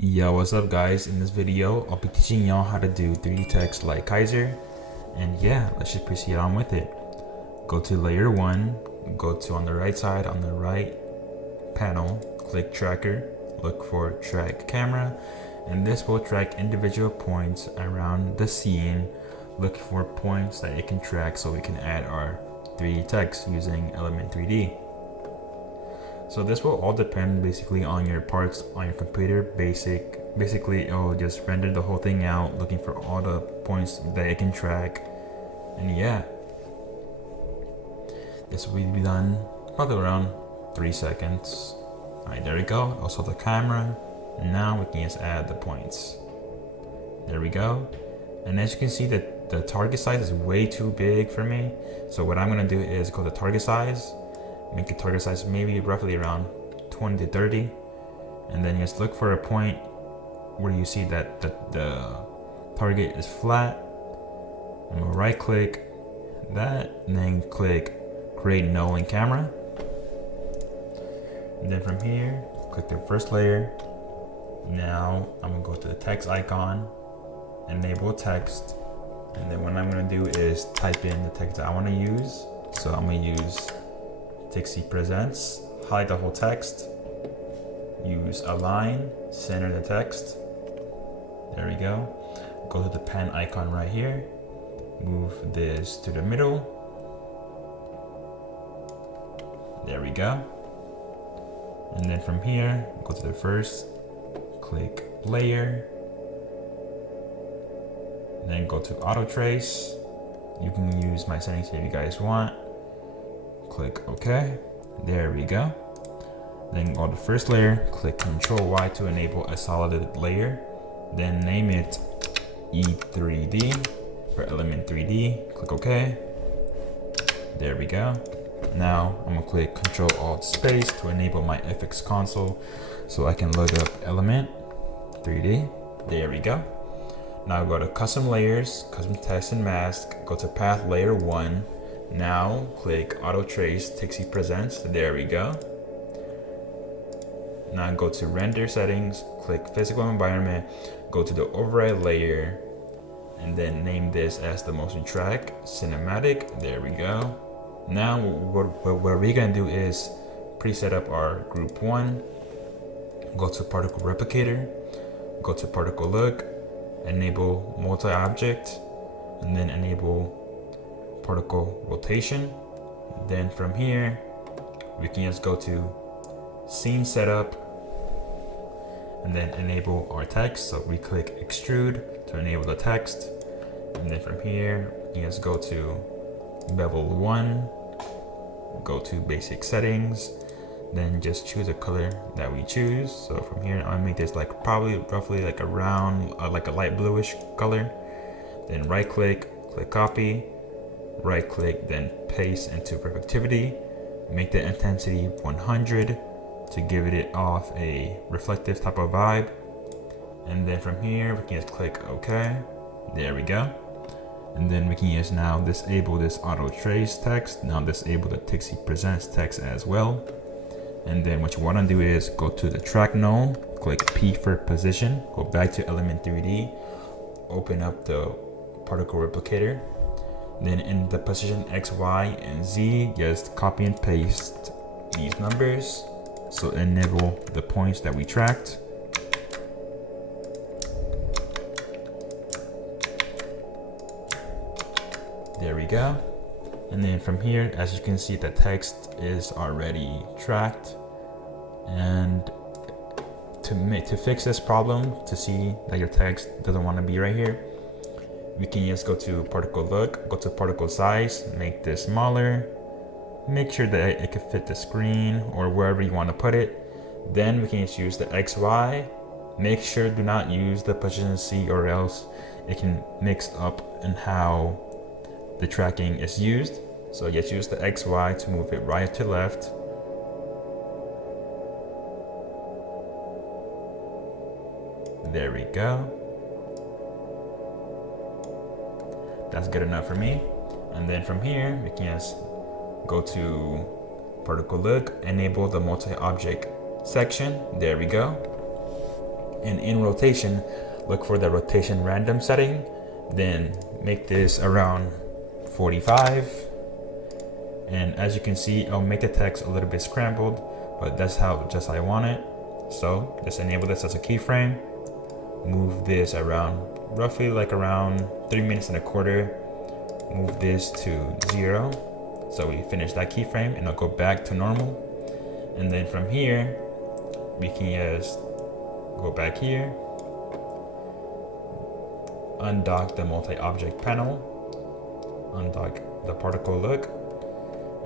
Yo, what's up guys? In this video, I'll be teaching y'all how to do 3D text like Kaiser. And yeah, let's just proceed on with it. Go to layer 1, go to on the right side, on the right panel, click tracker, look for track camera, and this will track individual points around the scene. Look for points that it can track so we can add our 3D text using Element 3D. So this will all depend basically on your parts on your computer. Basically it will just render the whole thing out, looking for all the points that it can track. And yeah, this will be done probably around 3 seconds. Alright, there we go. Also the camera. Now we can just add the points. There we go. And as you can see, that the target size is way too big for me. So what I'm gonna do is go to target size, make the target size maybe roughly around 20 to 30, and then just look for a point where you see that the target is flat. I'm gonna right click that and then click create null in camera, and then from here click the first layer. Now I'm gonna go to the text icon, enable text, and then what I'm gonna do is type in the text that I want to use. So I'm gonna use Tixie Presents, hide the whole text, use align, center the text. There we go. Go to the pen icon right here, move this to the middle. There we go. And then from here, go to the first, click layer, then go to auto trace. You can use my settings if you guys want. Click OK. There we go. Then go to the first layer, click Ctrl Y to enable a solid layer. Then name it E3D for Element 3D. Click OK. There we go. Now I'm gonna click Ctrl Alt Space to enable my FX console so I can load up Element 3D. There we go. Now go to Custom Layers, Custom Text and Mask, go to Path Layer 1. Now click Auto Trace Tixie Presents. There we go. Now go to Render Settings, click Physical Environment, go to the Override Layer, and then name this as the motion track, Cinematic. There we go. Now what we're gonna do is preset up our group 1, go to Particle Replicator, go to Particle Look, enable multi-object, and then enable particle rotation. Then from here we can just go to scene setup and then enable our text. So we click extrude to enable the text, and then from here we can just go to bevel 1, go to basic settings, then just choose a color that we choose. So from here I'll make this like probably roughly like around like a light bluish color. Then right click, click copy, right click, then paste into reflectivity, make the intensity 100 to give it off a reflective type of vibe. And then from here we can just click OK. There we go. And then we can just now disable this auto trace text, now disable the Tixie Presents text as well. And then what you want to do is go to the track null, click P for position, go back to Element 3D, open up the particle replicator. Then in the position X, Y, and Z, just copy and paste these numbers. So enable the points that we tracked. There we go. And then from here, as you can see, the text is already tracked. And to fix this problem, to see that your text doesn't want to be right here, we can just go to particle look, go to particle size, make this smaller, make sure that it can fit the screen or wherever you want to put it. Then we can just use the XY. Make sure do not use the position C or else it can mix up in how the tracking is used. So just use the XY to move it right to left. There we go. That's good enough for me. And then from here we can just go to particle look, enable the multi-object section. There we go. And in rotation, look for the rotation random setting, then make this around 45. And as you can see, I'll make the text a little bit scrambled, but that's how just I want it. So just enable this as a keyframe, move this around roughly like around 3 minutes and a quarter, move this to 0. So we finish that keyframe and I'll go back to normal. And then from here, we can just go back here, undock the multi-object panel, undock the particle look,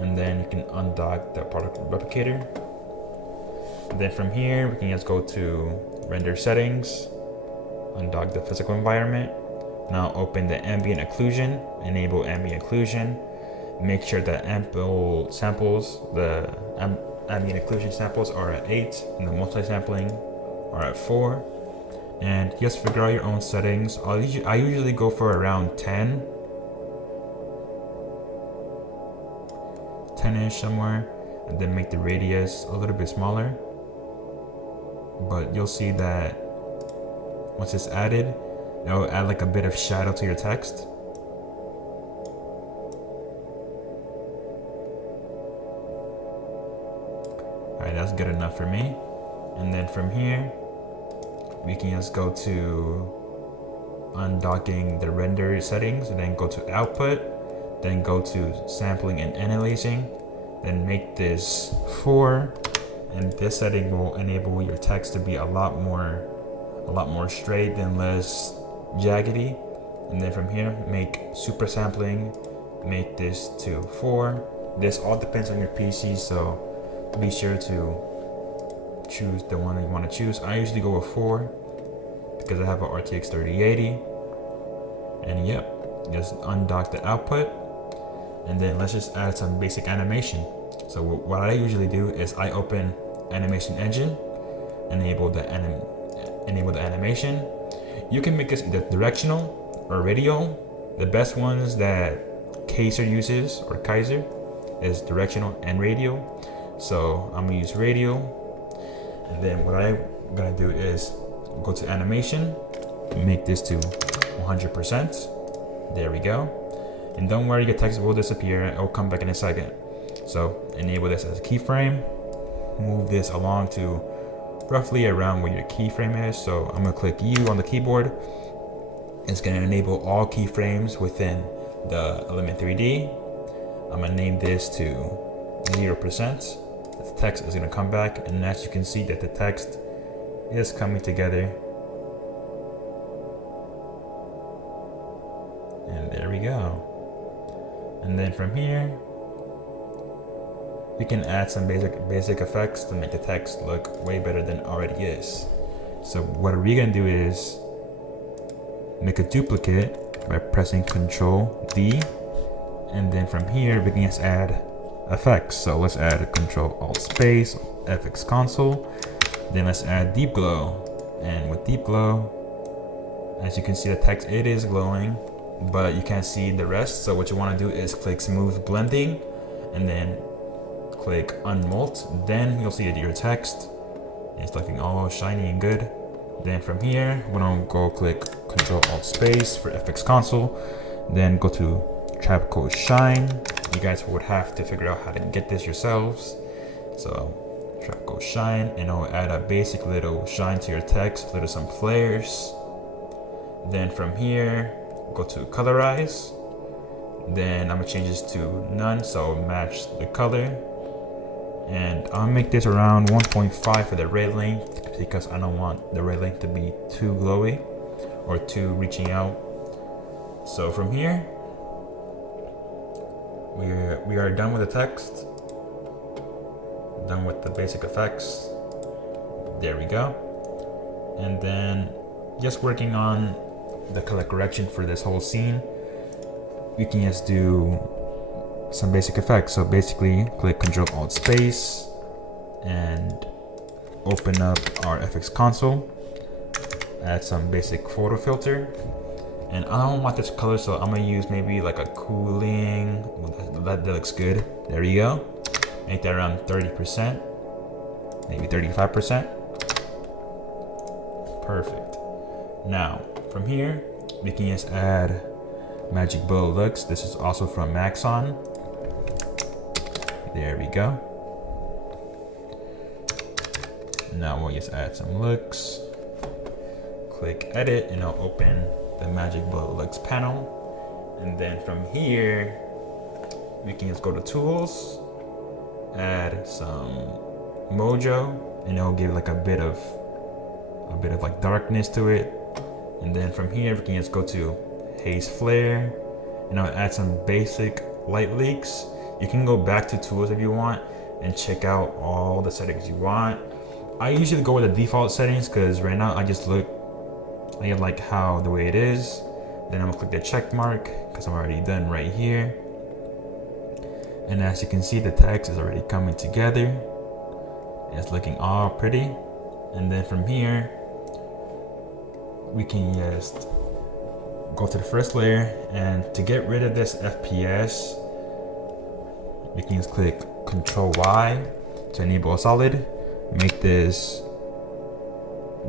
and then you can undock the particle replicator. And then from here, we can just go to render settings, undock the physical environment. Now open the ambient occlusion, enable ambient occlusion. Make sure that ample samples, the ambient occlusion samples are at 8 and the multi-sampling are at 4. And just figure out your own settings. I usually go for around 10-ish somewhere, and then make the radius a little bit smaller. But you'll see that once it's added, it'll add like a bit of shadow to your text. Alright, that's good enough for me. And then from here, we can just go to undocking the render settings, and then go to output, then go to sampling and anti-aliasing, then make this 4, and this setting will enable your text to be a lot more straight and less jaggedy. And then from here, make super sampling, make this to 4. This all depends on your PC, so be sure to choose the one that you want to choose. I usually go with 4 because I have a RTX 3080. And yep, just undock the output, and then let's just add some basic animation. So what I usually do is I open animation engine, enable the animation. You can make this either directional or radial. The best ones that Kaiser uses, or Kaiser, is directional and radial. So I'm gonna use radial, and then what I'm gonna do is go to animation, make this to 100%. There we go. And don't worry, your text will disappear. It will come back in a second. So enable this as a keyframe, move this along to roughly around where your keyframe is. So I'm gonna click U on the keyboard. It's gonna enable all keyframes within the Element 3D. I'm gonna name this to 0%. The text is gonna come back, and as you can see that the text is coming together. And there we go. And then from here, we can add some basic effects to make the text look way better than it already is. So what we're gonna do is make a duplicate by pressing Control D, and then from here we can just add effects. So let's add Control Alt Space FX Console. Then let's add Deep Glow, and with Deep Glow, as you can see, the text, it is glowing, but you can't see the rest. So what you want to do is click Smooth Blending, and then click Unmult. Then you'll see that your text is looking all shiny and good. Then from here, we're gonna go click Control Alt Space for FX Console, then go to Trap Code Shine. You guys would have to figure out how to get this yourselves. So Trap Code Shine, and I'll add a basic little shine to your text, little some flares. Then from here, go to Colorize. Then I'm gonna change this to none, so match the color. And I'll make this around 1.5 for the ray length, because I don't want the ray length to be too glowy or too reaching out. So from here, we are done with the text, done with the basic effects. There we go. And then just working on the color correction for this whole scene, we can just do some basic effects. So basically click Control Alt Space and open up our FX Console, add some basic photo filter, and I don't want this color, so I'm gonna use maybe like a cooling. That looks good. There you go. Make that around 30%, maybe 35%. Perfect. Now, from here, we can just add Magic Bullet Looks. This is also from Maxon. There we go. Now we'll just add some looks. Click edit and it'll open the Magic Bullet Looks panel. And then from here, we can just go to tools, add some mojo, and it'll give like a bit of like darkness to it. And then from here, we can just go to haze flare, and I'll add some basic light leaks. You can go back to tools if you want and check out all the settings you want. I usually go with the default settings because right now I like how the way it is. Then I'm gonna click the check mark because I'm already done right here. And as you can see, the text is already coming together. It's looking all pretty. And then from here, we can just go to the first layer, and to get rid of this FPS, we can just click Ctrl Y to enable a solid. Make this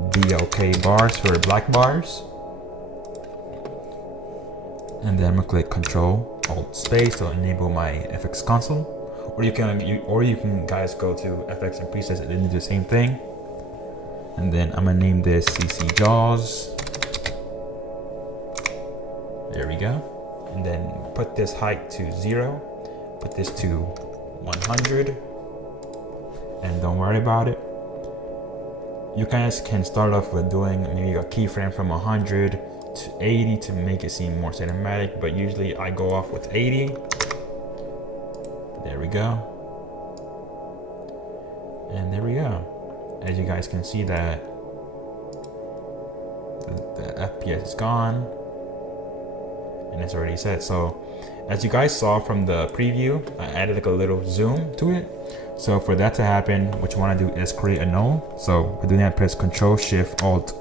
BLK bars for black bars. And then I'm gonna click Ctrl Alt Space to enable my FX console. Or you can guys go to FX and presets and do the same thing. And then I'm gonna name this CC Jaws. There we go. And then put this height to 0. Put this to 100. And don't worry about it. You guys can start off with doing maybe a keyframe from 100 to 80 to make it seem more cinematic, but usually I go off with 80. There we go. And there we go. As you guys can see that the FPS is gone and it's already set. So as you guys saw from the preview, I added like a little zoom to it. So for that to happen, what you want to do is create a null. So for doing that, press Ctrl Shift Alt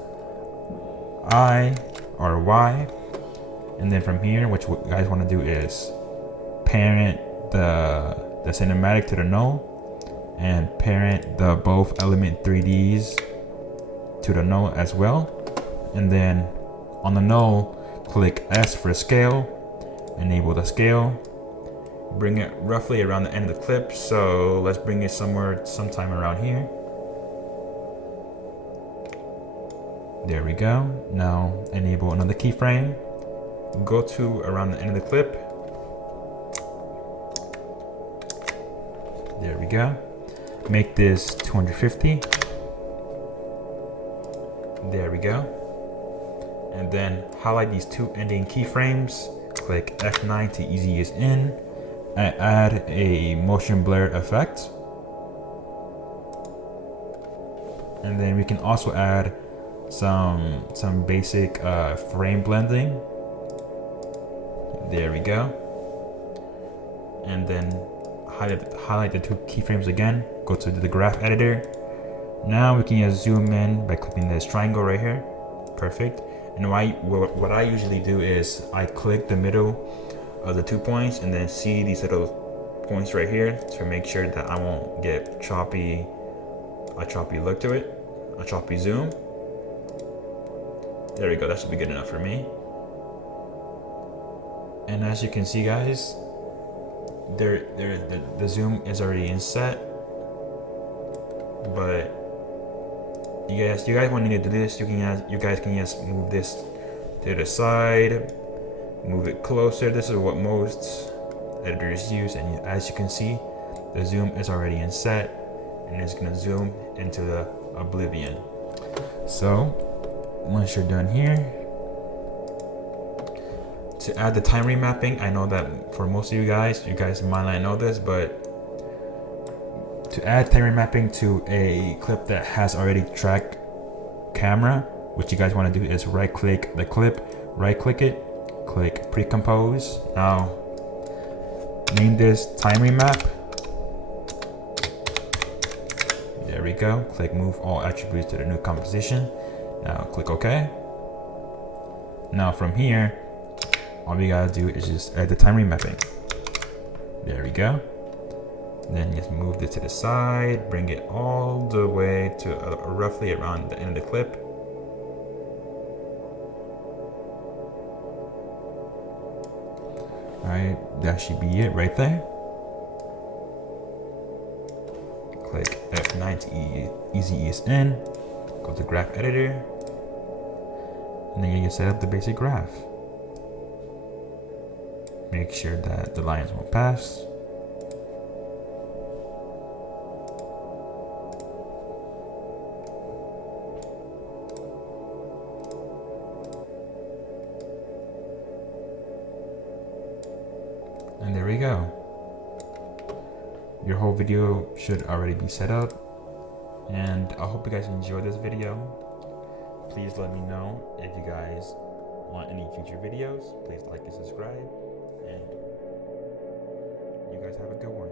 I or Y, and then from here, what you guys want to do is parent the cinematic to the null, and parent the both element 3Ds to the null as well. And then on the null, click S for scale, enable the scale. Bring it roughly around the end of the clip, so let's bring it sometime around here. There we go. Now enable another keyframe. Go to around the end of the clip. There we go. Make this 250. There we go. And then highlight these two ending keyframes. Click F9 to easy use in. And add a motion blur effect. And then we can also add some basic frame blending. There we go. And then highlight the two keyframes again. Go to the graph editor. Now we can just zoom in by clicking this triangle right here. Perfect. And what I usually do is I click the middle of the 2 points and then see these little points right here to make sure that I won't get a choppy look to it, a choppy zoom. There we go, that should be good enough for me. And as you can see, guys, the zoom is already in set, but you guys want to do this, you guys can just move this to the side, move it closer. This is what most editors use, and as you can see, the zoom is already in set and it's gonna zoom into the oblivion. So once you're done here, to add the time remapping, I know that for most of you guys might not know this, but to add time remapping to a clip that has already tracked camera, what you guys want to do is right click the clip, right click it, click pre-compose. Now name this time remap. There we go. Click move all attributes to the new composition. Now click OK. Now from here, all we gotta do is just add the time remapping. There we go. Then just move this to the side, bring it all the way to roughly around the end of the clip. Alright, that should be it right there. Click F9 to easy ease in. Go to graph editor. And then you can set up the basic graph. Make sure that the lines won't pass. And there we go. Your whole video should already be set up. And I hope you guys enjoyed this video. Please let me know if you guys want any future videos. Please like and subscribe. And you guys have a good one.